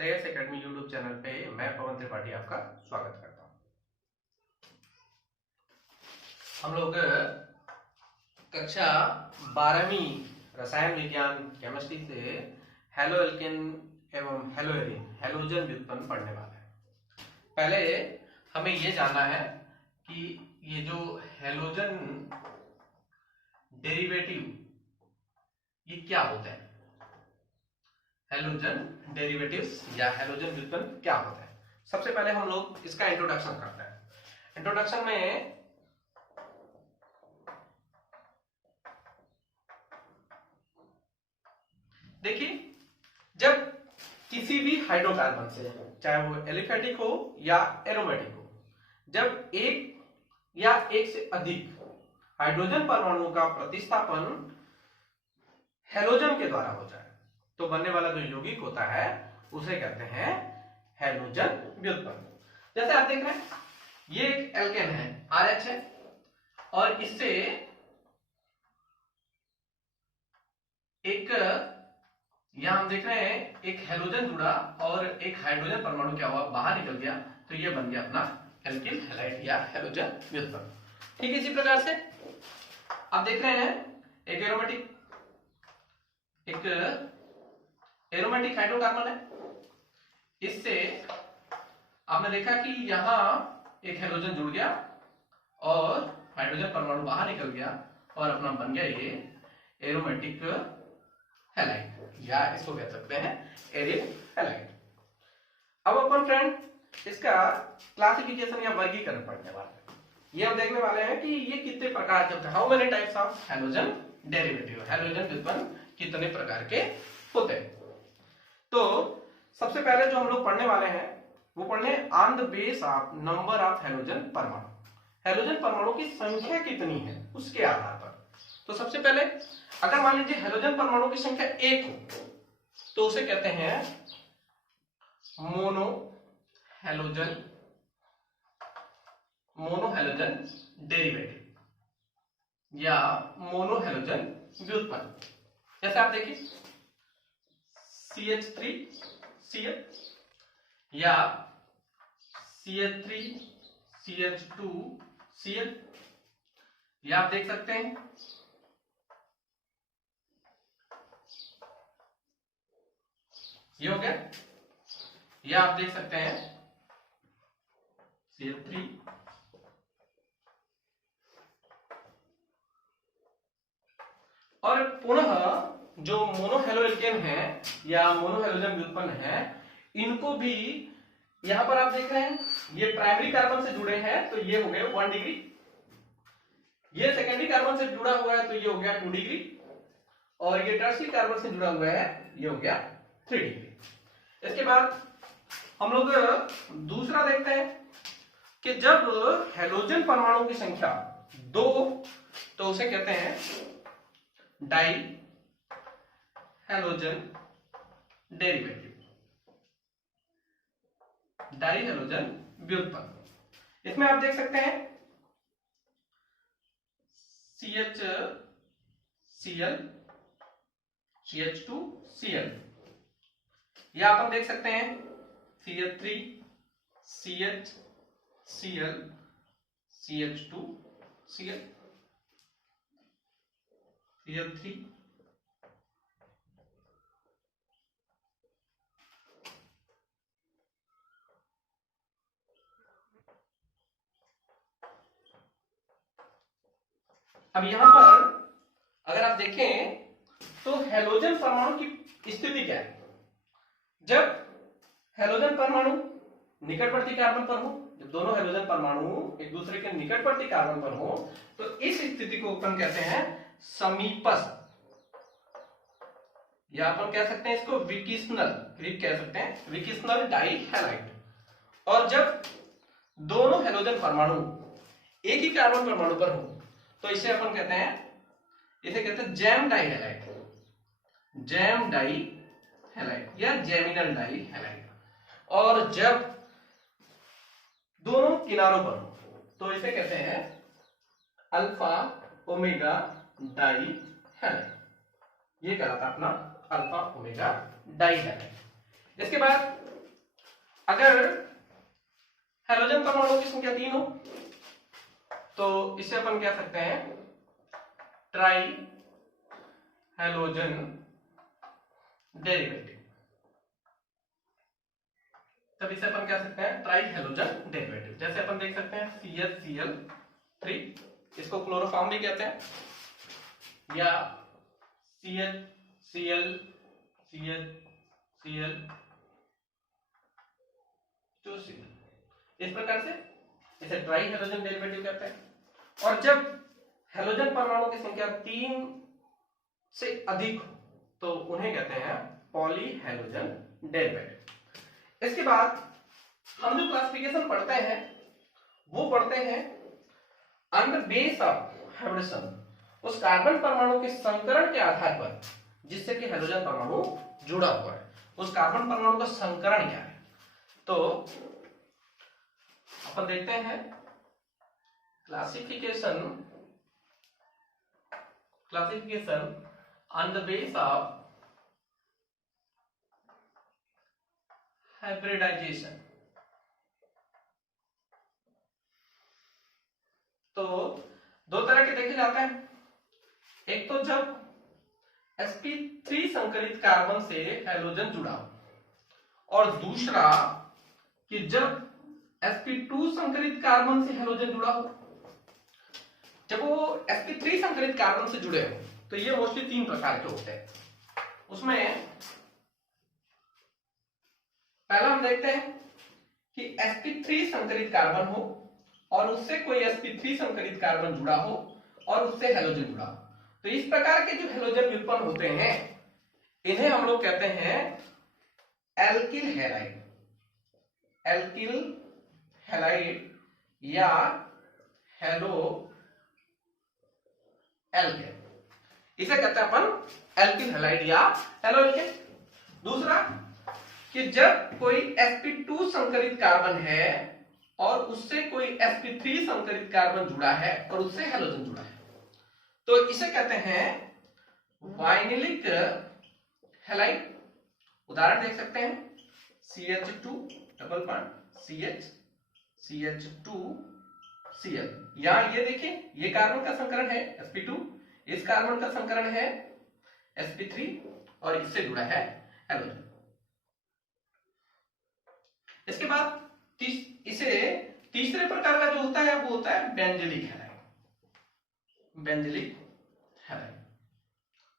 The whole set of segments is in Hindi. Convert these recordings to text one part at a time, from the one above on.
श्रेयस एकेडमी यूट्यूब चैनल पे मैं पवन त्रिपाठी आपका स्वागत करता हूँ। हम लोग कक्षा 12वीं रसायन विज्ञान केमिस्ट्री से हेलो एल्केन एवं हेलो एरीन हेलोजन व्युत्पन्न पढ़ने वाले हैं। पहले हमें ये जानना है कि ये जो हेलोजन डेरिवेटिव ये क्या होते हैं। हेलोजन डेरिवेटिव्स या हेलोजन व्युत्पन्न क्या होता है। सबसे पहले हम लोग इसका इंट्रोडक्शन करते हैं। इंट्रोडक्शन में देखिए, जब किसी भी हाइड्रोकार्बन से, चाहे वो एलिफेटिक हो या एरोमेटिक हो, जब एक या एक से अधिक हाइड्रोजन परमाणुओं का प्रतिस्थापन हेलोजन के द्वारा हो जाए तो बनने वाला जो यौगिक होता है उसे कहते हैं हेलोजन व्युत्पन्न। जैसे आप देख रहे हैं, ये एक एल्केन है, RH है, और इससे एक यहां हम देख रहे हैं एक हेलोजन जुड़ा और एक हाइड्रोजन परमाणु क्या हुआ, बाहर निकल गया, तो ये बन गया अपना एल्किल हैलाइड या हेलोजन व्युत्पन्न। ठीक है, इसी प्रकार से आप देख रहे हैं एक एरोमेटिक हाइड्रोकार्बन है। इससे आपने देखा कि यहां एक हेलोजन जुड़ गया और हाइड्रोजन परमाणु बाहर निकल गया और अपना बन गया ये एरोमेटिक हैलाइड या इसको कह सकते हैं एरिल हैलाइड। अब अपन फ्रेंड इसका क्लासिफिकेशन या वर्गीकरण पढ़ने वाले हैं। ये हम देखने वाले हैं कि ये कितने प्रकार के होते हैं। How many types of halogen derivative, halogen व्युत्पन्न कितने प्रकार के होते हैं। तो सबसे पहले जो हम लोग पढ़ने वाले हैं वो पढ़ने on the base of number of halogen परमाणु। हेलोजन परमाणु की संख्या कितनी है उसके आधार पर। तो सबसे पहले अगर मान लीजिए हेलोजन परमाणु की संख्या 1 हो तो उसे कहते हैं मोनो हेलोजन डेरिवेटिव या मोनो हेलोजन व्युत्पन्न। जैसे आप देखिए CH3Cl या CH3CH2Cl, या आप देख सकते हैं ये हो गया, या आप देख सकते हैं CH3 और पुनः जो मोनोहेलोएल्केन है या मोनोहेलोजन व्युत्पन्न है, इनको भी यहां पर आप देख रहे हैं ये प्राइमरी कार्बन से जुड़े हैं तो ये हो गए 1 डिग्री, ये सेकेंडरी कार्बन से जुड़ा हुआ है तो ये हो गया 2 डिग्री, और ये टर्शियरी कार्बन से जुड़ा हुआ है ये हो गया 3 डिग्री। इसके बाद हम लोग दूसरा देखते हैं कि जब हेलोजन परमाणु की संख्या 2 तो उसे कहते हैं die halogen derivative, die halogen व्युत्पन्न। इसमें आप देख सकते हैं CHCl CH2Cl, या अपन देख सकते हैं CH3CHCl CH2Cl CH3 अब यहां पर अगर आप देखें तो हेलोजन परमाणु की स्थिति क्या है। जब हेलोजन परमाणु निकटवर्ती कार्बन पर हो, जब दोनों हेलोजन परमाणु एक दूसरे के निकटवर्ती कार्बन पर हो तो इस स्थिति को अपन कहते हैं समीपस्थ, या अपन कह सकते हैं इसको विकिस्नल कह सकते हैं विकिस्नल डाई हैलाइड। और जब दोनों हेलोजन परमाणु एक ही कार्बन परमाणु पर हो तो इसे अपन कहते हैं gem dihalide, gem dihalide या जेमिनल डाई हैलाइड। और जब दोनों किनारों पर हो तो इसे कहते हैं अल्फा ओमेगा डाई हैलाइड। ये कहलाता अपना अल्फा ओमेगा डाई हैलाइड। इसके बाद अगर हैलोजन परमाणु की संख्या 3 हो तो इसे अपन कह सकते हैं ट्राई हैलोजन डेरिवेटिव। तब इसे अपन कह सकते हैं ट्राई हैलोजन डेरिवेटिव। जैसे अपन देख सकते हैं CHCl3, इसको क्लोरोफॉर्म भी कहते हैं, या CHCl CHCl 2Cl, इस प्रकार से इसे ट्राई हैलोजन डेरिवेटिव कहते हैं। और जब हैलोजन परमाणु की संख्या 3 से अधिक हो तो उन्हें कहते हैं पॉली हैलोजन डेरिवेटिव। इसके बाद हम जो क्लासिफिकेशन पढ़ते हैं वो पढ़ते हैं अंडर बेस ऑफ हाइब्रिडेशन, उस कार्बन परमाणु के संकरण के आधार पर जिससे कि हैलोजन परमाणु जुड़ा हुआ है, उस कार्बन परमाणु का संकरण क्या है। तो अपन देखते हैं classification on the base of hybridization। तो दो तरह के देखे जाते हैं, एक तो जब sp3 संकरित कार्बन से हैलोजन जुड़ा, और दूसरा कि जब sp2 संकरित कार्बन से हैलोजन जुड़ा हो। जब वो sp3 संकरित कार्बन से जुड़े हो तो ये मोस्टली 3 प्रकार के होते हैं। उसमें पहला हम देखते हैं कि sp3 संकरित कार्बन हो और उससे कोई sp3 संकरित कार्बन जुड़ा हो और उससे हैलोजन जुड़ा हो। तो इस प्रकार के जो हैलोजन व्युत्पन्न होते हैं इन्हें हम लोग कहते हैं एल्किल हैलाइड, एल्किल हैलाइड या हेलो एल्केन, इसे कहते हैं अपन एल्किल हैलाइड या हेलो एल्केन। दूसरा कि जब कोई sp2 संकरित कार्बन है और उससे कोई sp3 संकरित कार्बन जुड़ा है और उससे हैलोजन जुड़ा है तो इसे कहते हैं वाइनिलिक हैलाइड। उदाहरण देख सकते हैं CH2 double bond CH CH2Cl। यहां ये देखिए ये कार्बन का संकरण है sp2, इस कार्बन का संकरण है sp3 और इससे जुड़ा है हैलोजन। इसके बाद इसे तीसरे प्रकार का जो होता है वो होता है बेंजिलिक हैलाइड, बेंजिलिक हैलाइड।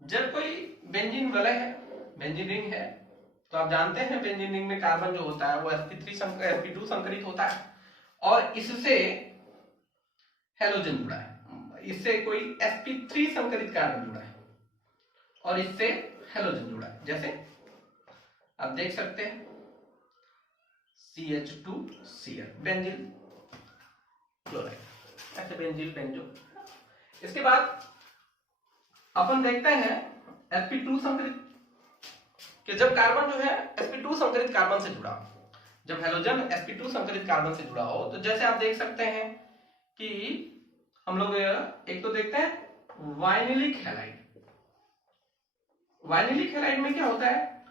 जब कोई बेंजीन वलय है, बेंजीन रिंग है, तो आप जानते हैं बेंजीन रिंग में कार्बन जो होता है वो sp2 संकरित होता है और इससे हैलोजन जुड़ा है, इससे कोई sp3 संकरित कार्बन जुड़ा है और इससे हैलोजन जुड़ा है। जैसे आप देख सकते हैं CH2Cl बेंजील क्लोराइड, ऐसे बेंजील बेंजो। इसके बाद अपन देखते हैं sp2 संकरित कि जब कार्बन जो है sp2 संकरित कार्बन से जुड़ा, जब हैलोजन sp2 संकरित कार्बन से जुड़ा हो तो जैसे आप देख सकते हैं कि हम लोग एक तो देखते हैं वाइनिलिक हैलाइड। वाइनिलिक हैलाइड में क्या होता है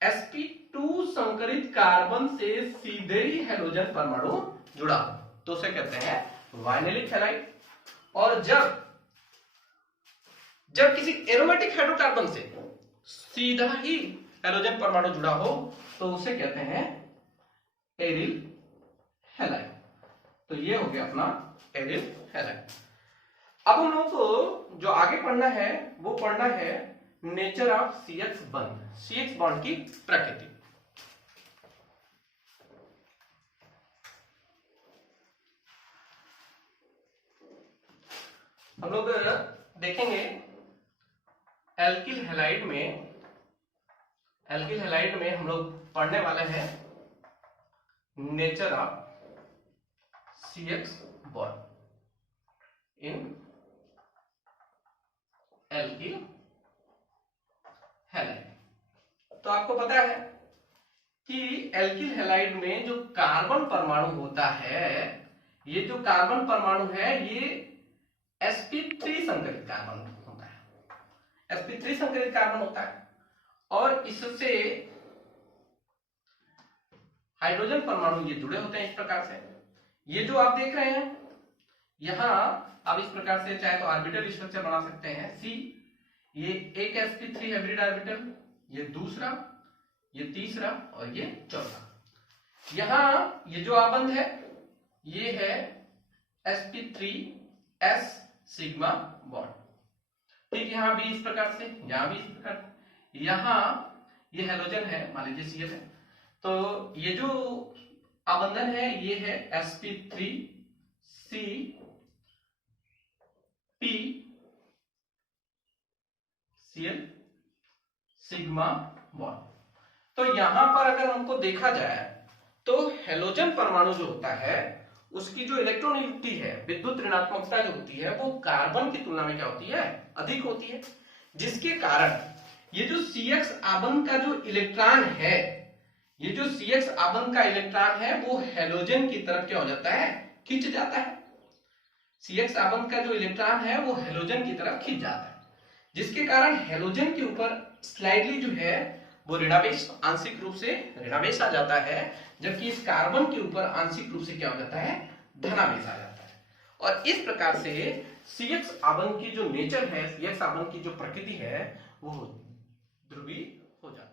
sp2 संकरित कार्बन से सीधे ही हैलोजन परमाणु जुड़ा तो उसे कहते हैं वाइनिलिक हैलाइड। और जब किसी एरोमेटिक हाइड्रोकार्बन से सीधा ही हैलोजन परमाणु जुड़ा हो तो उसे कहते हैं एरिल हैलाइड। तो ये हो गया अपना एरिल हैलाइड। अब हम लोगों को जो आगे पढ़ना है वो पढ़ना है nature of CH bond, CH bond की प्रकृति। हम लोग देखेंगे एल्किल हैलाइड में हम लोग पढ़ने वाले हैं nature of CH bond in alkyl halide. तो आपको पता है कि एल्किल हैलाइड में जो कार्बन परमाणु होता है, ये जो कार्बन परमाणु है ये sp3 संकरित कार्बन होता है, sp3 संकरित कार्बन होता है और इससे हाइड्रोजन परमाणु ये जुड़े होते हैं इस प्रकार से। ये जो आप देख रहे हैं यहां आप इस प्रकार से चाहे तो ऑर्बिटल स्ट्रक्चर बना सकते हैं सी, ये एक sp3 हाइब्रिड ऑर्बिटल, ये दूसरा, ये तीसरा और ये चौथा। यहां ये जो आबंध है ये है sp3s सिग्मा बॉन्ड, ठीक। यहां भी इस प्रकार से, यहां भी इस प्रकार, यहां ये हेलोजन है, मान लीजिए Cl है, तो ये जो आबंधन है ये है sp3c p Cl sigma bond. तो यहां पर अगर हमको देखा जाए तो हेलोजन परमाणु जो होता है उसकी जो इलेक्ट्रॉनिटी है, विद्युत ऋणात्मकता जो होती है वो कार्बन की तुलना में क्या होती है, अधिक होती है, जिसके कारण ये जो CX आबंध का जो इलेक्ट्रॉन है, ये जो CX आबंध का इलेक्ट्रॉन है वो हेलोजन की तरफ क्या हो जाता है, खिंच जाता है। CX आबंध का जो इलेक्ट्रॉन है वो हेलोजन की तरफ खिंच जाता है, जिसके कारण हेलोजन के ऊपर स्लाइडली जो है वो ऋणावेश, आंशिक रूप से ऋणावेश आ जाता है, जबकि इस कार्बन के ऊपर आंशिक रूप से क्या हो जाता है, धनावेश आ जाता है। और इस प्रकार से CX आबंध की जो नेचर है, CX आबंध की जो प्रकृति है वो ध्रुवीय हो जाती है।